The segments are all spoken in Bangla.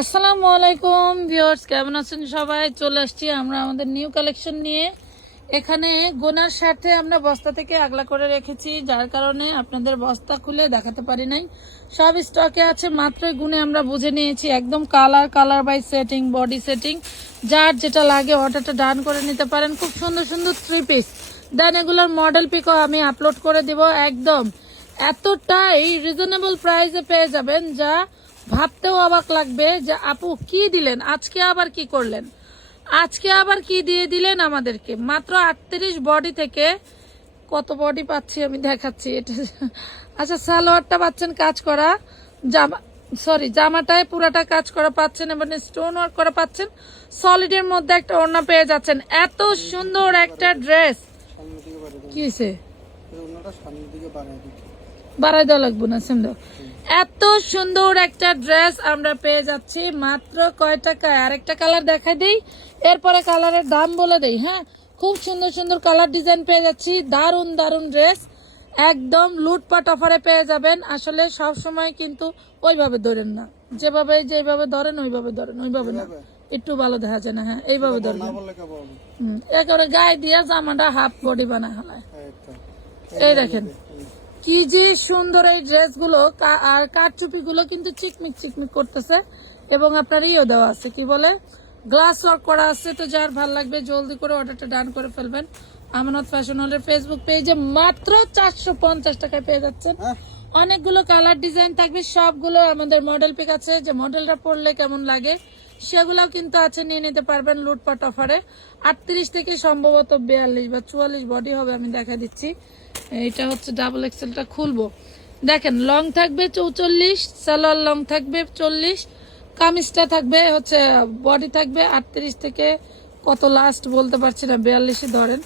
আসসালামু আলাইকুম ভিউয়ার্স, কেমন আছেন সবাই? চলে আসছি আমরা আমাদের নিউ কালেকশন নিয়ে। এখানে গোনার সাথে আমরা বস্তা থেকে আগলা করে রেখেছি, যার কারণে আপনাদের বস্তা খুলে দেখাতে পারি নাই। সব স্টকে আছে মাত্র গুনে আমরা বুঝে নিয়েছি, একদম colour colour by setting, body setting. যার যেটা লাগে অর্ডারটা ডান করে নিতে পারেন। খুব সুন্দর সুন্দর থ্রি পিস দেন এগুলোর মডেল পিকও আমি আপলোড করে দিব, একদম। এতটাই রিজনেবল প্রাইসে পেয়ে যাবেন, যা ভাবতেও অবাক লাগবে যে আপু কি দিলেন? আজকে আবার কি করলেন? আজকে আবার কি দিয়ে দিলেন আমাদেরকে? মাত্র আটত্রিশ বডি থেকে কত বডি পাচ্ছি আমি দেখাচ্ছি এটা। আচ্ছা সালোয়ারটা পাচ্ছেন কাজ করা, জামা সরি জামাটায় পুরাটা কাজ করা পাচ্ছেন এবং স্টোন ওয়ার্ক করা পাচ্ছেন। সলিডের মধ্যে একটা ওড়না পেয়ে যাচ্ছেন। এত সুন্দর একটা ড্রেস সামনের দিকে কি হয়েছে এই সামনের দিকে বাড়িয়ে বাড়াই দেওয়া লাগবে না সুন্দর এত সুন্দর একটা ড্রেস আমরা পেয়ে যাচ্ছি মাত্র কয় টাকায়? আরেকটা কালার দেখাই দিই এরপরে কালারের দাম বলে দেই হ্যাঁ? খুব সুন্দর সুন্দর কালার ডিজাইন পেয়ে যাচ্ছি দারুণ দারুণ ড্রেস একদম লুটপাট অফারে পেয়ে যাবেন। আসলে সব সময় কিন্তু ওইভাবে ধরেন না যেভাবে যেভাবে ধরেন ওইভাবে ধরেন ওইভাবে না। একটু ভালো দেখা যায় না হ্যাঁ? এইভাবে ধরবেন। একেবারে গায়ে দিয়ে জামাটা হাফ বডি বানা হলায় তো এই দেখেন কি যে সুন্দর এই ড্রেসগুলো আর কারচুপি গুলো কিন্তু চিকমিক চিকমিক করতেছে এবং আপনার ইও দেওয়া আছে কি বলে? গ্লাস ওয়ার্ক করা আছে তো যার ভালো লাগবে জলদি করে অর্ডারটা ডান করে ফেলবেন। আমানত ফ্যাশন হলের ফেসবুক পেজে মাত্র চারশো পঞ্চাশ টাকায় পেয়ে যাচ্ছেন। হ্যাঁ। অনেকগুলো কালার ডিজাইন থাকবে সবগুলো আমাদের মডেল পিক আছে যে মডেলটা পরলে কেমন লাগে সেগুলোও কিন্তু আছে নিয়ে নিতে পারবেন লুটপাট অফারে আটত্রিশ থেকে সম্ভবত বিয়াল্লিশ বা চুয়াল্লিশ বডি হবে আমি দেখা দিচ্ছি। এটা হচ্ছে ডাবল এক্সেলটা খুলবো। দেখেন লং থাকবে চৌচল্লিশ সালোয়ার লং থাকবে চল্লিশ, কামিজটা থাকবে হচ্ছে বডি থাকবে আটত্রিশ থেকে কত লাস্ট বলতে পারছি না, বিয়াল্লিশে ধরেন।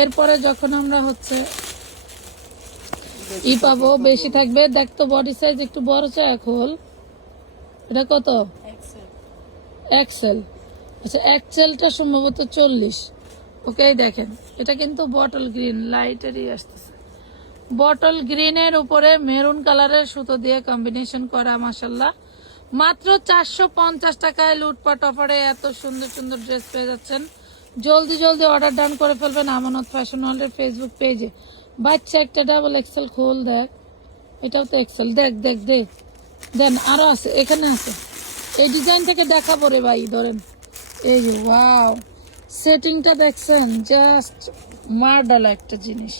এরপরে যখন আমরা হচ্ছে ই পাবো, বেশি থাকবে, দেখ তো বডি সাইজ একটু বড় চাই এখন। এটা কত? এক্সেল আচ্ছা এক্সেলটা সম্ভবত চল্লিশ। ওকে দেখেন, এটা কিন্তু বটল গ্রিন লাইটেরই আসতেছে। বটল গ্রিনের উপরে মেরুন কালারের সুতো দিয়ে কম্বিনেশন করা মাসাল্লাহ মাত্র চারশো পঞ্চাশ টাকায় লুটপাট অফারে এত সুন্দর সুন্দর ড্রেস পেয়ে যাচ্ছেন। জলদি জলদি অর্ডার ডান করে ফেলবেন আমানত ফ্যাশন ওয়ার্ল্ডের ফেসবুক পেজে বাচ্চা, একটা ডাবল এক্সেল খোল দেখ। এটাও তো এক্সেল দেখ দেখ দেখ। দেন, আরও আছে, এখানে আছে। এই ডিজাইন থেকে দেখাবো রে ভাই, ধরেন। এই ওয়াও সেটিংটা দেখছেন জাস্ট মার্ডালা একটা জিনিস।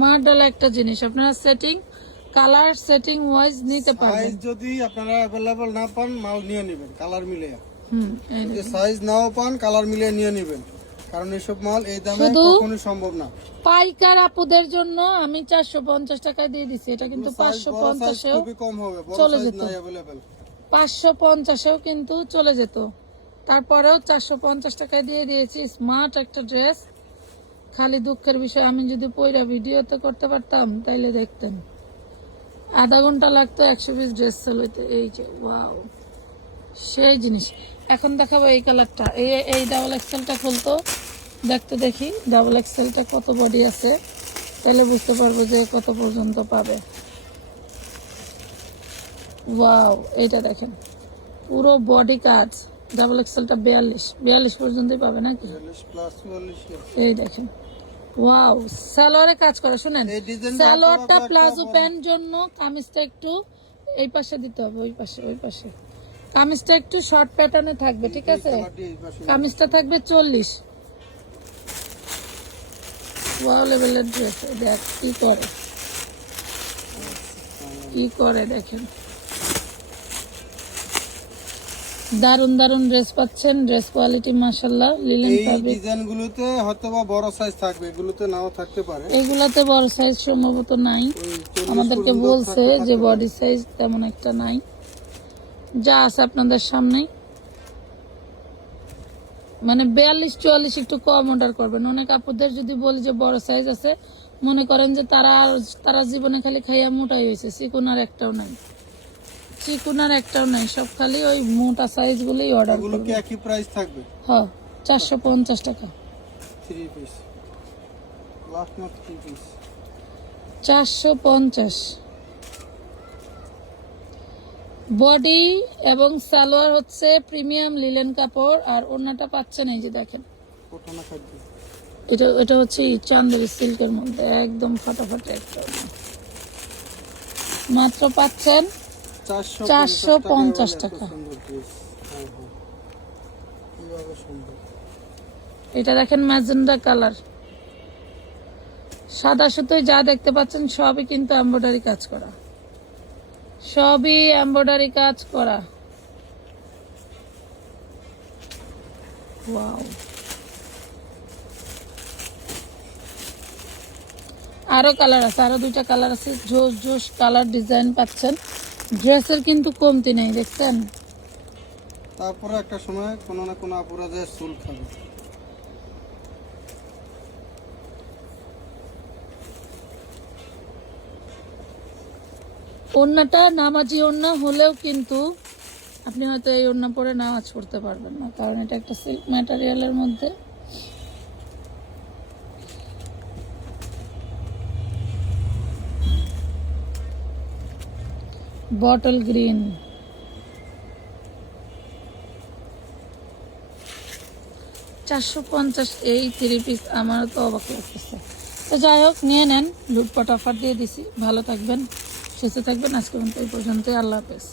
মার্ডালা একটা জিনিস। আপনারা সেটিং কালার সেটিং ওয়াইজ নিতে পারবেন। সাইজ যদি আপনারা অ্যাভেলেবল না পান মাল নিয়ে নেবেন কালার মিলে হুম যদি সাইজ নাও পান কালার মিলে নিয়ে নেবেন। কারণ এসব মাল এই দামে কখনোই সম্ভব না। পাইকার আপুদের জন্য আমি চারশো পঞ্চাশ টাকা দিয়ে দিছি। এটা কিন্তু পাঁচশো বড় সাইজ পঞ্চাশেও খুবই কম হবে চলে যেত। পাঁচশো পঞ্চাশেও কিন্তু চলে যেত। তারপরেও চারশো পঞ্চাশ টাকায় দিয়ে দিয়েছি। স্মার্ট একটা ড্রেস খালি দুঃখের বিষয়, আমি যদি পয়রা ভিডিওতে করতে পারতাম, তাইলে দেখতেন। আধা ঘণ্টা লাগতো একশো পিস ড্রেস চালাইতে এই যে ওয়াও সেই জিনিস। এখন দেখাবো এই কালারটা। এই এই ডাবল এক্সেলটা খুলতো। দেখতে দেখি ডাবল এক্সেলটা কত বডি আছে। তাহলে বুঝতে পারব যে কত পর্যন্ত পাবে। ওয়াও এটা দেখেন। পুরো বডি কাজ ডাবল এক্সেলটা বিয়াল্লিশ। বিয়াল্লিশ পর্যন্তই পাবে নাকি? এই দেখেন। ওয়াও সালোয়ারে কাজ করে শুনেন। সালোয়ারটা প্লাজো প্যান্ট জন্য কামিজটা একটু এই পাশে দিতে হবে ওই পাশে ওই পাশে। কামিজটা একটু শর্ট প্যাটার্নে থাকবে ঠিক আছে? কামিজটা থাকবে চল্লিশ। ওয়াও লেভেলের ড্রেস দেখ কি করে? কি করে দেখেন। দারুণ দারুণ ড্রেস পাচ্ছেন ড্রেস কোয়ালিটি মাশাল্লাহ লিলেন এই ফ্যাব্রিক ডিজাইন গুলোতে হয়তো বা বড় সাইজ থাকবে এগুলোতে নাও থাকতে পারে। এগুলাতে বড় সাইজ সম্ভবত নাই। আমাদেরকে বলছে যে। বডি সাইজ তেমন একটা নাই। যা আছে আপনাদের সামনে। মানে বিয়াল্লিশ চুয়াল্লিশ একটু কম অর্ডার করবেন। অনেক আপুদের যদি বলি যে বড় সাইজ আছে মনে করেন যে তারা তারা জীবনে খালি খাইয়া মোটাই হয়েছে চিকুনার একটাও নাই। চিকুনার একটাও নাই সব খালি ওই মোটা সাইজ গুলোই অর্ডার এগুলো কি একই প্রাইস থাকবে? হ্যাঁ চারশো পঞ্চাশ টাকা। পিস লাস্ট পিস চারশো পঞ্চাশ। বডি এবং সালোয়ার হচ্ছে প্রিমিয়াম লিলেন কাপড় আর ওড়নাটা পাচ্ছেন এই যে দেখেন। এটা এটা হচ্ছে চান্দের সিল্কের মধ্যে একদম ফাটাফাটি একটা। মাত্র পাচ্ছেন চারশো 450 টাকা। এটা দেখেন ম্যাজেন্ডা কালার। সাদা সুতোয় যা দেখতে পাচ্ছেন সবই কিন্তু এমব্রয়ডারি কাজ করা। সবই এমব্রয়ডারি কাজ করা। আরও কালার আছে আরও দুইটা কালার আছে জোস জোস কালার ডিজাইন পাচ্ছেন। ড্রেসের কিন্তু কমতি নেই দেখছেন? তারপরে একটা সময় কোনো না কোনো অপরাধের চুল খাবে। ওড়নাটা নামাজি ওড়না হলেও কিন্তু আপনি হয়তো এই ওড়না পরে নামাজ পড়তে পারবেন না কারণ এটা একটা সিল্ক ম্যাটেরিয়ালের মধ্যে। বটল গ্রিন চারশো পঞ্চাশ এই থ্রি পিস আমার তো অবাক লাগতেছে। তো যাই হোক, নিয়ে নেন। লুটপট অফার দিয়ে দিছি। ভালো থাকবেন, সুস্থ থাকবেন। আজকে পর্যন্ত এই পর্যন্তই। আল্লাহ হাফেজ।